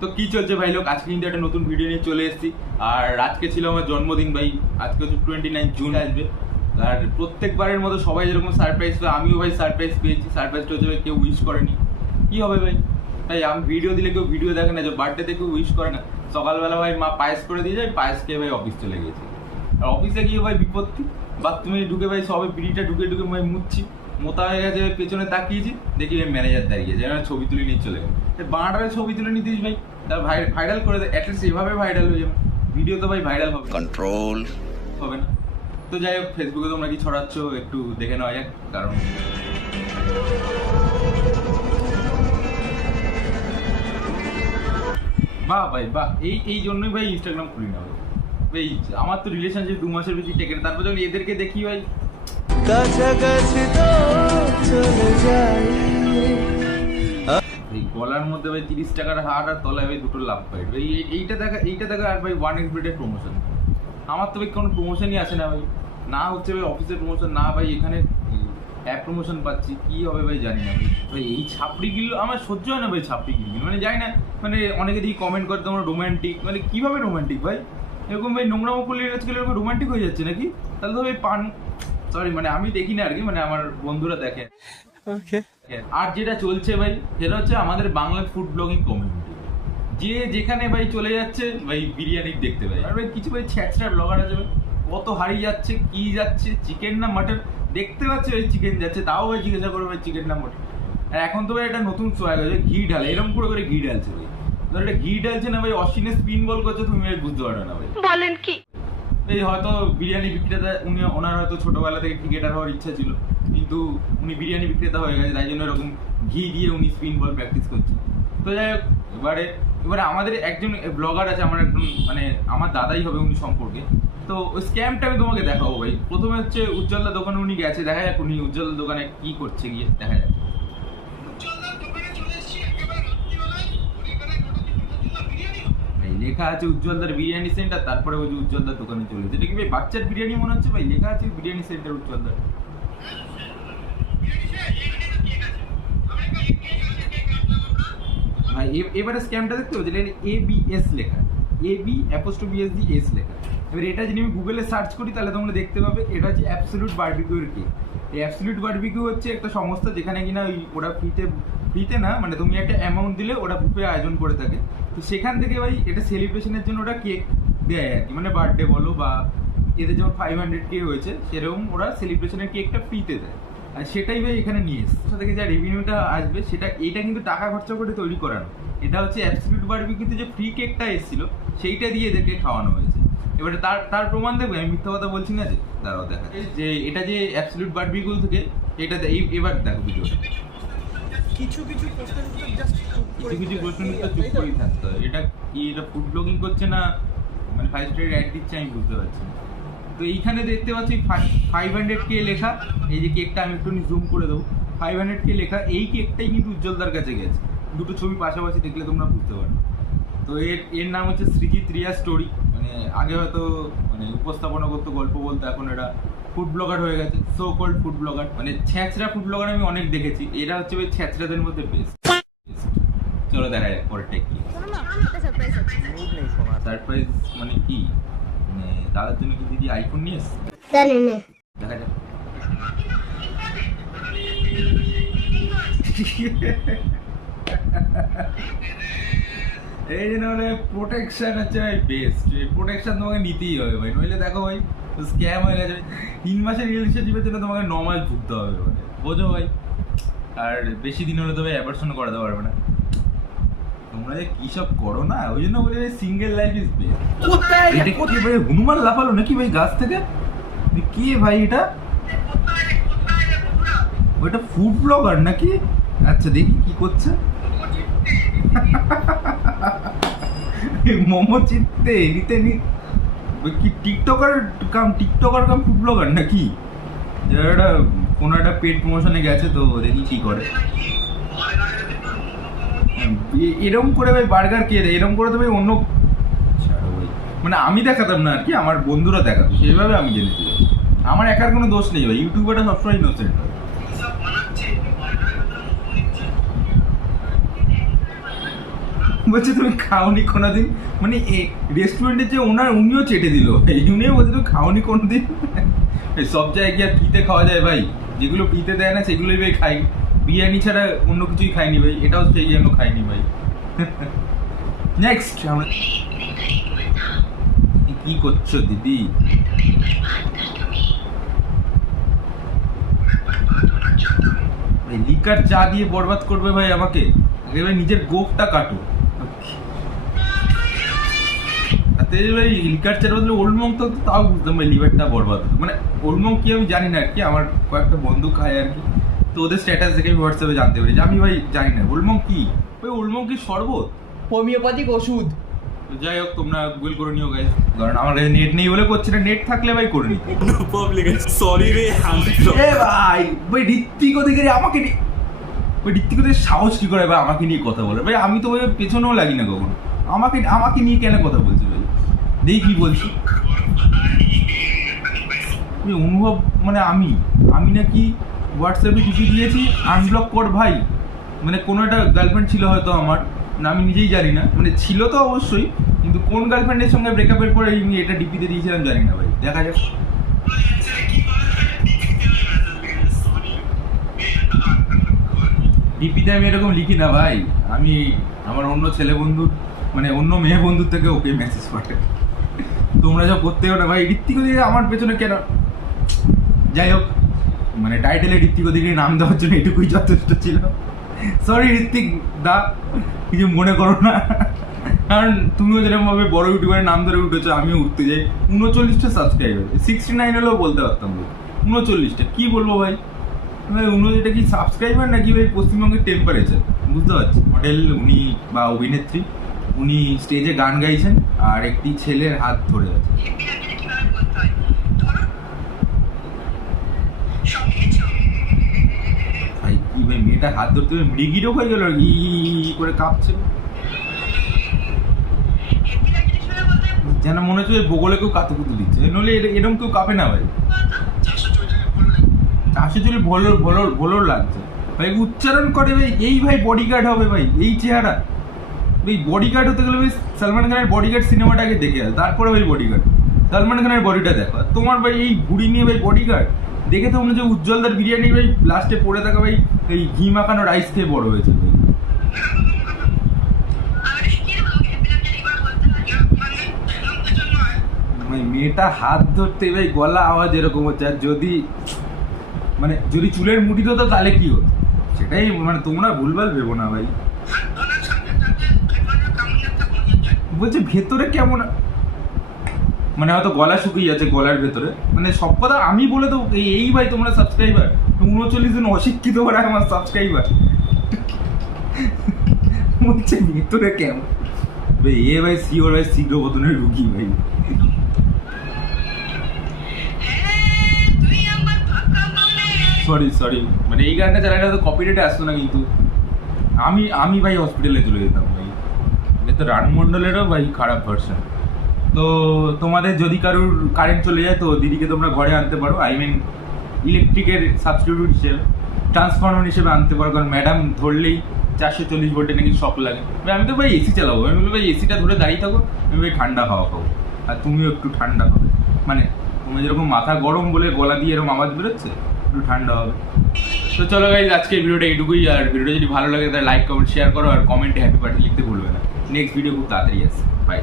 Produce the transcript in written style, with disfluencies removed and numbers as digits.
তো কি চলছে ভাই লোক, আজকে কিন্তু একটা নতুন ভিডিও নিয়ে চলে এসেছি। আর আজকে ছিল আমার জন্মদিন ভাই, আজকে হচ্ছে 29 জুন আসবে। আর প্রত্যেকবারের মতো সবাই যেরকম সারপ্রাইজ পায়, আমিও ভাই সারপ্রাইজ পেয়েছি। সারপ্রাইজটা হচ্ছে ভাই কেউ উইশ করেনি, কি হবে ভাই? তাই আমি ভিডিও দিলে কেউ ভিডিও দেখে না, যে বার্থডেতে কেউ উইশ করে না। সকালবেলা ভাই মা পায়েস করে দিয়ে যায়, পায়েস খেয়ে ভাই অফিস চলে গেছি। আর অফিসে গিয়ে ভাই বিপত্তি, বাথরুমে ঢুকে ভাই সবে বিড়িটা ঢুকে ঢুকে ভাই মুচ্ছি, মোতা হয়ে গেছে, পেছনে তাকিয়েছি, দেখি ম্যানেজার দাঁড়িয়ে যায়, ছবি তুলে নিয়ে চলে গেল। বাঁটারে ছবি তুলে নিতিস ভাই, তার ভাইরাল করে দেয়, অ্যাটলিস্ট এভাবে ভাইরাল হয়ে যাবে। ভিডিও তো ভাই ভাইরাল হবে, কন্ট্রোল হবে না। তো যাই হোক, ফেসবুকে তোমরা কি ছড়াচ্ছ একটু দেখে নেওয়া যাক। কারণ বাহ ভাই বাহ, এই জন্যই ভাই ইনস্টাগ্রাম খুলি না ভাই। ভাই আমার তো রিলেশনশিপ 2 মাসের বেশি টেকে না, তারপর যখন এদেরকে দেখি ভাই কাছাকাছি তো চলে যাই। এই গলার মধ্যে ভাই 30 টাকার হার আর তলায় ভাই দুটো লাভ পাই ভাই। এইটা দেখা আর ভাই 1xBet এর প্রমোশন। আমার তো ভাই কোনো প্রমোশনই আসে না ভাই, না হচ্ছে ভাই অফিসের প্রমোশন, না ভাই এখানে অ্যাপ প্রমোশন পাচ্ছি, কি হবে ভাই জানি না ভাই। এই ছাপড়িগুলো আমার সহ্য হয় না ভাই, ছাপড়িগুলো মানে যাই না, মানে অনেকে দিকে কমেন্ট করে তোমরা রোমান্টিক, মানে কিভাবে রোমান্টিক ভাই? এরকম ভাই নোংরামো করলে আজকাল এরকম রোমান্টিক হয়ে যাচ্ছে নাকি? তাহলে তো ভাই সরি মানে আমি দেখি না আর কি, মানে আমার বন্ধুরা দেখে। ওকে। আর যেটা চলছে ভাই, সেটা হচ্ছে আমাদের বাংলা ফুড ব্লগিং কমিউনিটি, যে যেখানে ভাই চলে যাচ্ছে ভাই বিরিয়ানি দেখতে ভাই। আর ভাই কিছু ভাই ছ্যাঁচড়া ব্লগার আছে ভাই, কত হারিয়ে যাচ্ছে, কি যাচ্ছে, চিকেন না মাটন, দেখতে পাচ্ছে ভাই চিকেন যাচ্ছে, তাও ভাই জিজ্ঞাসা করবে ভাই চিকেন না মাটন। আর এখন তো ভাই একটা নতুন সোয়াগ আছে, ঘি ঢালে, এরকম করে ঘি ঢালছে ভাই। ধর এটা ঘি ঢালছে না ভাই, অশ্বিনে স্পিন বল করছে, তুমি ভাই বুঝতে পারো না ভাই। বলেন কি? এই হয়তো বিরিয়ানি বিক্রেতা, ওনার হয়তো ছোটবেলা থেকে ক্রিকেটার হওয়ার ইচ্ছা ছিল, কিন্তু উনি বিরিয়ানি বিক্রেতা হয়ে গেছে, তাই জন্য এরকম ঘি দিয়ে উনি স্পিন বল প্র্যাকটিস করছে। তো যাই হোক, এবারে আমাদের একজন ব্লগার আছে, আমার একজন মানে আমার দাদাই হবে উনি সম্পর্কে। তো ওই স্ক্যামটা আমি তোমাকে দেখাবো ভাই। প্রথমে হচ্ছে উজ্জ্বলদার দোকানে উনি গেছে, দেখা যাক উনি উজ্জ্বলদার দোকানে কি করছে, গিয়ে দেখা যাক। লেখা আছে উজ্জ্বলদার বিরিয়ানি সেন্টার, তারপরে ওই যে উজ্জ্বলদার দোকানে চলে যেটা কি ভাই বাচ্চার বিরিয়ানি মনে হচ্ছে ভাই, লেখা আছে বিরিয়ানি সেন্টার উজ্জ্বলদার। ভাই এবারে স্ক্যামটা দেখতে পাচ্ছি, ABS লেখা, AB'(BSD)S লেখা। এবার এটা যদি আমি গুগলে সার্চ করি তাহলে তোমরা দেখতে পাবে এটা হচ্ছে অ্যাবসলিউট বারবিকিউর কেক। এই অ্যাবসলিউট বারবিকিউ হচ্ছে একটা সংস্থা, যেখানে কিনা ওই ওরা ফ্রিতে না, মানে তুমি একটা অ্যামাউন্ট দিলে ওরা বুফে আয়োজন করে থাকে। তো সেখান থেকে ভাই এটা সেলিব্রেশনের জন্য ওরা কেক দেয় আর কি, মানে বার্থডে বলো বা এদের যেমন 500K হয়েছে সেরকম ওরা সেলিব্রেশনের কেকটা ফ্রিতে দেয়। আর সেটাই ভাই এখানে নিয়ে এসছে, সেটা থেকে যা রেভিনিউটা আসবে এইটা কিন্তু টাকা খরচা করে তৈরি করানো। এটা হচ্ছে অ্যাবসলিউট বারবিকিউতে যে ফ্রি কেকটা এসেছিল সেইটা দিয়ে এদেরকে খাওয়ানো হয়েছে। এবারে তার প্রমাণ দেখবে, আমি মিথ্যা কথা বলছি না, যে তারাও দেখা যে এটা যে অ্যাবসলিউট বারবিকিউ থেকে এটা এবার দেখো ভিডিওটা। কিছু প্রশ্নের উত্তর জাস্ট কিছু প্রশ্নের উত্তর চুপ করেই থাকতে হয়। এটা কি, এটা ফুড ব্লগিং করছে না মানে 5 স্টার অ্যাড দিচ্ছে, আমি বুঝতে পারছি না। তো এইখানে দেখতে পাচ্ছি 500K লেখা, এই যে কেকটা আমি একটু জুম করে দেবো, 500K লেখা, এই কেকটাই কিন্তু উজ্জ্বলদার কাছে গেছে। দুটো ছবি পাশাপাশি দেখলে তোমরা বুঝতে পারো। তো এর নাম হচ্ছে সৃজিত রিয়া স্টোরি, মানে আগে হয়তো মানে উপস্থাপনা করতো, গল্প বলতো, এখন এটা ফুড ব্লগার হয়ে গেছে, সো কল্ড ফুড ব্লগার। মানে ছ্যাঁচড়া ফুড ব্লগার আমি অনেক দেখেছি, এরা হচ্ছে ওই ছ্যাঁচড়াদের মধ্যে বেস্ট। চলো দেখা যাক পরেরটা কি। সারপ্রাইজ মানে কি, মানে দাদার জন্য কি দিদি আইফোন নিয়ে এসছে? দেখা যাক। এই জন্য মানে প্রোটেকশন হচ্ছে ভাই বেস্ট, প্রোটেকশন তোমাকে নিতেই হবে ভাই, নইলে দেখো ভাই স্ক্যাম হয়ে গেছে। 3 মাসের রিলেশনশিপের জন্য তোমাকে 9 মাস ভুগতে হবে মানে, বোঝো ভাই। আর বেশি দিন হলে তো ভাই অ্যাবর্শন করাতে পারবে না। তোমরা যে কি সব করো না, ওই জন্য বলি ভাই সিঙ্গেল লাইফ ইজ বেস্ট। এটা কি ভাই হনুমান লাফালো নাকি ভাই গাছ থেকে? কি ভাই এটা, ওইটা ফুড ব্লগার নাকি? আচ্ছা দেখি কি করছে। মোমো চিত্তে নিতে কি টিকটকার কাম ফুড ব্লগার নাকি? যারা কোনো একটা পেট প্রমোশনে গেছে, তো দেখি কি করে। এরকম করে ভাই বার্গার কে দেয়? এরকম করে তো ভাই অন্য মানে আমি দেখাতাম না আর কি, আমার বন্ধুরা দেখাতো, সেইভাবে আমি জেনেছি। আমার একার কোনো দোষ নেই ভাই, ইউটিউবারটা সবসময় ইনোসেন্ট হয়। বলছে তুমি খাওনি কোনোদিন, মানে রেস্টুরেন্টের যে ওনার উনিও চেটে দিল, উনিও বলছে তুমি খাওনি কোনোদিন। সব জায়গায় আর ফ্রিতে খাওয়া যায় ভাই, যেগুলো ফ্রিতে দেয় না সেগুলোই ভাই খাই, বিরিয়ানি ছাড়া অন্য কিছুই খাইনি ভাই, এটাও সেই জন্য খাইনি ভাই। নেক্সট আমরা কি করছো দিদি? লিকার চা দিয়ে বরবাদ করবে ভাই আমাকে, একেবারে নিজের গোফটা কাটো। ভাই লিকার চার বদলে ওল্ডমং তো তাও বুঝতাম ভাই, লিভারটা বরবাদ হতো। মানে ওল্ডমং কি আমি জানি না আর কি, আমার কয়েকটা বন্ধু খায় আর কি, তো ওদের স্ট্যাটাস দেখে আমি হোয়াটসঅ্যাপে জানতে পারি যে আমি ভাই জানি না ওল্ডমং কি। ওই ওল্ডমং কি শরবত, হোমিওপ্যাথিক ওষুধ। যাই হোক তোমরা গুগল করে নিও গাইস, কারণ আমার কাছে নেট নেই বলে করছি না, নেট থাকলে ভাই করে নিতে। সরি রে এ ভাই ভাই ঋত্বিক অধিকারী আমাকে ওই ঋত্বিক অধিকারী সাহস কি করে ভাই আমাকে নিয়ে কথা বলে? ভাই আমি তো ওই পেছনেও লাগি না কখনো, আমাকে নিয়ে কেন কথা বলছি ভাই? দেখি কি বলছি অনুভব, মানে আমি নাকি হোয়াটসঅ্যাপে কিছু দিয়েছি আনব্লক কর ভাই, মানে কোনো একটা গার্লফ্রেন্ড ছিল হয়তো আমার, না আমি নিজেই জানি না, মানে ছিল তো অবশ্যই, কিন্তু কোন গার্লফ্রেন্ডের সঙ্গে ব্রেকআপের পরে আমি এটা ডিপিতে দিয়েছিলাম জানি না ভাই, দেখা যাক। ডিপিতে আমি এরকম লিখি না ভাই, আমি আমার অন্য ছেলে বন্ধুর, মানে অন্য মেয়ে বন্ধুর থেকে ওকে মেসেজ পাঠাই, তোমরা যা করতেও না ভাই। ঋত্বিক অধিকারী আমার পেছনে কেন? যাই হোক, মানে টাইটেলে ঋত্বিক অধিকারী নাম দেওয়ার জন্য এটুকুই যথেষ্ট ছিল। সরি ঋত্বিক দা, কিছু মনে করো না, কারণ তুমিও যেরকমভাবে বড় ইউটিউবারের নাম ধরে উঠেছো, আমিও উঠতে যাই। 39টা সাবস্ক্রাইবার, 69 হলেও বলতে পারতাম ভাই, 39টা কি বলবো ভাই? এটা কি সাবস্ক্রাইবার নাকি ভাই পশ্চিমবঙ্গের টেম্পারেচার? বুঝতে পারছি। মডেল উনি বা অভিনেত্রী, উনি স্টেজে গান গাইছেন আর একটি ছেলের হাত ধরে আছে। ভাই কি ভাই, মেয়েটা হাত ধরতে মৃগীরও হয়ে গেল, ই করে কাঁপছে, যেন মনে হচ্ছে বগলে কেউ কাতুকুতু দিচ্ছে, নইলে এরকম কেউ কাঁপে না ভাই। চাষে চলে ভলোর লাগছে ভাই, উচ্চারণ করে ভাই, এই ভাই বডিগার্ড হবে ভাই, এই চেহারা ভাই, বডিগার্ড হতে গেলে ভাই সলমান খানের বডিগার্ড সিনেমাটাকে দেখে আস, তারপরে ভাই বডিগার্ড। সলমান খানের বডিটা দেখো, তোমার ভাই এই বুড়ি নিয়ে ভাই বডিগার্ড দেখে তো মনে হচ্ছে উজ্জ্বলদার বিরিয়ানি ভাই লাস্টে পড়ে থাকা ভাই এই ঘি মাখানো রাইস খেয়ে বড় হয়েছে ভাই। ভাই মেয়েটা হাত ধরতে ভাই গলা আওয়াজ এরকম হচ্ছে, আর যদি চুলের মুঠি হতো তাহলে কি হতো, সেটাই মানে তোমরা ভুলভাল ভেবো না ভাই। বলছে ভেতরে কেমন, মানে হয়তো গলা শুকিয়ে যাচ্ছে গলার ভেতরে, মানে সব কথা আমি বলে তো এই ভাই তোমরা সাবস্ক্রাইবার 39 জন অশিক্ষিত ভাই আমার সাবস্ক্রাইবার, বলছে ভেতরে কেমন ভাই, এ ভাই সিওর ভাই শীঘ্র বদনের রুগী ভাই। সরি মানে এই গানটা চালালে তো কপিরাইট আসতো না, কিন্তু আমি ভাই হসপিটালে চলে যেতাম ভাই, তো রান মণ্ডলেরও ভাই খারাপ ভার্সন। তো তোমাদের যদি কারোর কারেন্ট চলে যায় তো দিদিকে তোমরা ঘরে আনতে পারো, আই মিন ইলেকট্রিকের সাবস্টিটিউট হিসেবে, ট্রান্সফরমার হিসেবে আনতে পারো, কারণ ম্যাডাম ধরলেই 440 ভোল্টে নাকি শক লাগে। আমি তো ভাই এসি চালাবো, আমি বলবো ভাই এসিটা ধরে দাঁড়িয়ে থাকো, আমি ভাই ঠান্ডা হাওয়া খাবো, আর তুমিও একটু ঠান্ডা খাবে, মানে তুমি যেরকম মাথা গরম বলে গলা দিয়ে এরকম আওয়াজ বেরোচ্ছে, একটু ঠান্ডা হবে। তো চলো গাইজ, আজকের ভিডিওটা এইটুকুই, আর ভিডিওটা যদি ভালো লাগে তাহলে লাইক কমেন্ট শেয়ার করো, আর কমেন্টে হ্যাপি বার্থডে লিখতে ভুলবে না। নেক্সট ভিডিও খুব তাড়াতাড়ি আসছে, বাই।